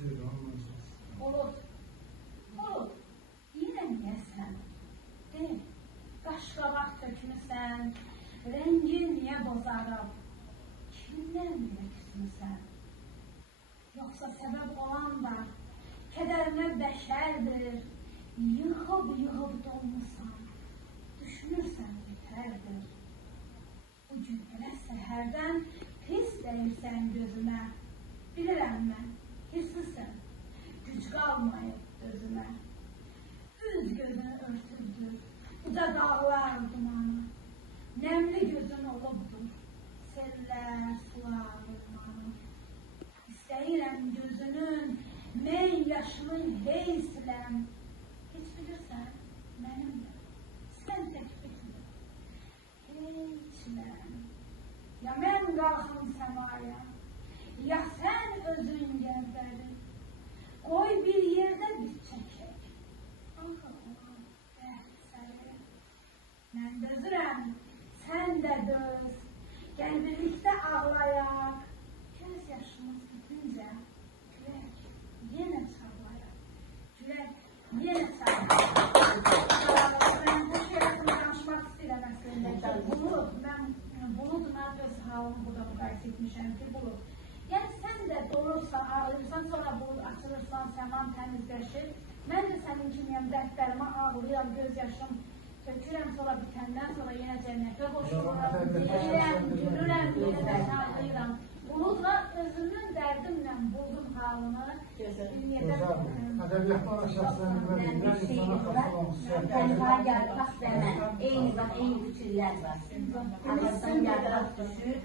Bulut, Bulut, yine niye sen? De, qaşqabaq tökmüsən, rengin niye bozarıb? Kimdən niye küsmüsən? Yoksa sebep olan da kederine beşerdir. Yığıb dolmusan, düşünürsən yeterdir. Bugün elə səhərdən pis deyirsən gözümə. Bilirəm mən, hissizsən, güc qalmayıb gözümə. Üz gözünü örtüldür, uca dağlar dumanı. Nemli gözün olubdur, sellər, sular dumanı. İstəyirəm gözünün, mən yaşımın heysiləm. Heç bilirsən, mənimlə, sən tək bitmir. Heçləm, ya mən qalxım səmaya, ya sən özün gəldərin. Qoy bir yerdə biz çəkək. Ağlam, səni. Mən dözürəm, sən də döz. Gəl birlikdə ağlayaq. Göz yaşımız bitince gülək yenə çağlayaq. Gülək yenə çağlayaq. Ben bu şeylerden danışmaq istəyirəm əslində. Buludla öz halımı burada müqayisə etmişəm ki, Bulud. Yəni sən də dolursan, ağlayırsan, sonra bulud açılırsan, səman təmizləşir. Mən də sənin kimiyəm, dərdlərimi ağlayıram, göz yaşım tökürəm, sonra bitəndən sonra yenə cənnətə qoşuluram, deyirəm, gülürəm, yenə ağlayıram. Buludla özümün dərdimlə buldum halını. Ədəbiyyatdan aşağısından bilmədiyimdən insana xasılamışsın. Tənha yarpaq və mən, eyni fikirlər var. Ağızdan yarpaq düşür,